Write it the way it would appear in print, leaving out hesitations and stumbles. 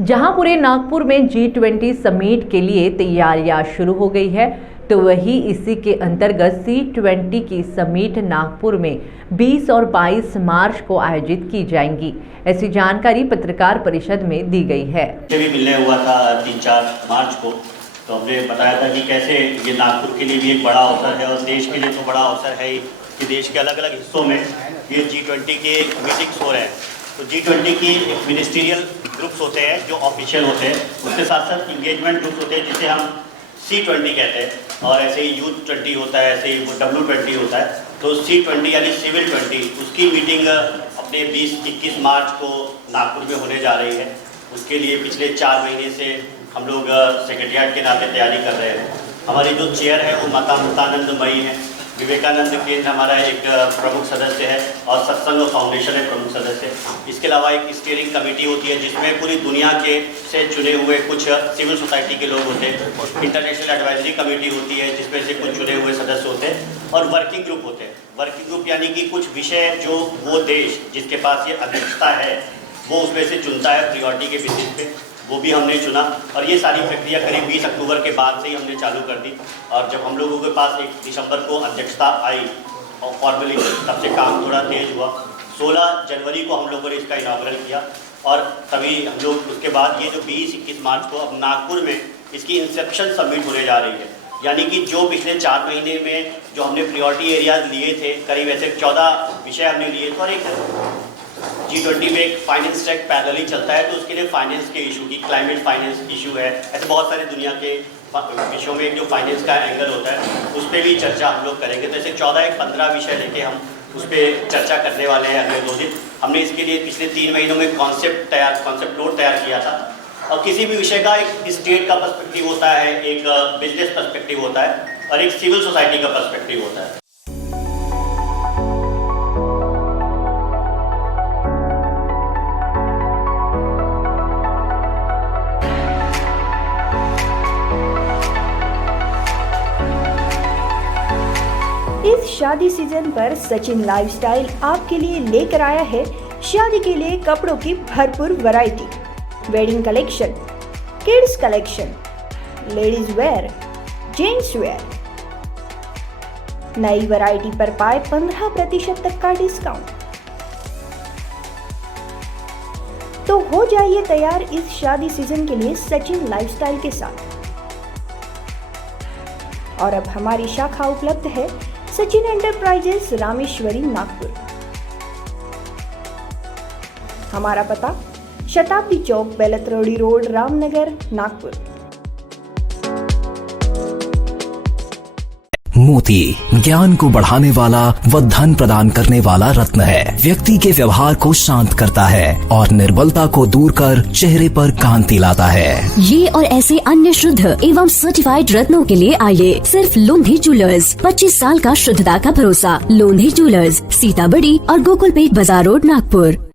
जहां पूरे नागपुर में G20 समिट के लिए तैयारियां शुरू हो गई है, तो वही इसी के अंतर्गत C20 की समिट नागपुर में 20 और 22 मार्च को आयोजित की जाएंगी। ऐसी जानकारी पत्रकार परिषद में दी गई है। भी मिलने हुआ था 3-4 मार्च को, तो हमने बताया था कि कैसे ये नागपुर के लिए भी एक बड़ा अवसर है और देश के लिए तो बड़ा अवसर है ही कि देश के अलग अलग हिस्सों में ये G20 के मीटिंग्स हो रहे हैं। तो G20 की मिनिस्ट्रियल ग्रुप्स होते हैं जो ऑफिशियल होते हैं, उसके साथ साथ इंगेजमेंट ग्रुप्स होते हैं जिसे हम C20 कहते हैं, और ऐसे ही यूथ 20 होता है, ऐसे ही W20 होता है। तो C20 यानी सिविल 20 उसकी मीटिंग अपने 20-21 मार्च को नागपुर में होने जा रही है। उसके लिए पिछले 4 महीने से हम लोग सेक्रेटरिएट के नाते तैयारी कर रहे हैं। हमारी जो चेयर है वो माता मुक्तानंद मई है। विवेकानंद केंद्र हमारा एक प्रमुख सदस्य है और सत्संग फाउंडेशन है प्रमुख सदस्य। इसके अलावा एक स्टीयरिंग कमेटी होती है जिसमें पूरी दुनिया के से चुने हुए कुछ सिविल सोसाइटी के लोग होते हैं। इंटरनेशनल एडवाइजरी कमेटी होती है जिसमें से कुछ चुने हुए सदस्य होते हैं, और वर्किंग ग्रुप होते हैं। वर्किंग ग्रुप यानी कि कुछ विषय जो वो देश जिसके पास ये अध्यक्षता है वो उसमें से चुनता है प्रियोरिटी के बेसिस पे, वो भी हमने चुना। और ये सारी प्रक्रिया करीब 20 अक्टूबर के बाद से ही हमने चालू कर दी। और जब हम लोगों के पास 1 दिसंबर को अध्यक्षता आई और फॉर्मली तब से काम थोड़ा तेज हुआ। 16 जनवरी को हम लोगों ने इसका इनाग्रल किया और तभी हम लोग उसके बाद ये जो 20-21 मार्च को अब नागपुर में इसकी इंसेप्शन समिट होने जा रही है। यानी कि जो पिछले 4 महीने में जो हमने प्रियोरिटी एरियाज लिए थे, करीब ऐसे 14 विषय हमने लिए थे, और एक G20 में एक फाइनेंस ट्रैक पैरेलली चलता है, तो उसके लिए फाइनेंस के इशू की क्लाइमेट फाइनेंस इशू है। ऐसे बहुत सारे दुनिया के विषयों में जो फाइनेंस का एंगल होता है उस पर भी चर्चा हम लोग करेंगे। तो ऐसे 15 विषय लेके हम उस पर चर्चा करने वाले हैं अगले 2 दिन। हमने इसके लिए पिछले 3 महीनों में कॉन्सेप्ट नोट तैयार किया था। और किसी भी विषय का एक स्टेट का पर्सपेक्टिव होता है, एक बिजनेस पर्सपेक्टिव होता है और एक सिविल सोसाइटी का पर्सपेक्टिव होता है। इस शादी सीजन पर सचिन लाइफस्टाइल आपके लिए लेकर आया है शादी के लिए कपड़ों की भरपूर variety, wedding collection, kids collection, ladies wear, gents wear. नई वैरायटी पर पाए 15% तक का डिस्काउंट। तो हो जाइए तैयार इस शादी सीजन के लिए सचिन लाइफस्टाइल के साथ। और अब हमारी शाखा उपलब्ध है सचिन एंटरप्राइजेस रामेश्वरी नागपुर। हमारा पता शताब्दी चौक, बेलतरोड़ी रोड, रामनगर, नागपुर। मोती ज्ञान को बढ़ाने वाला व धन प्रदान करने वाला रत्न है। व्यक्ति के व्यवहार को शांत करता है और निर्बलता को दूर कर चेहरे पर कांति लाता है। ये और ऐसे अन्य शुद्ध एवं सर्टिफाइड रत्नों के लिए आइए सिर्फ लोंधी ज्वेलर्स। 25 साल का शुद्धता का भरोसा। लोंधी ज्वेलर्स, सीताबड़ी और गोकुलपेट बाजार रोड, नागपुर।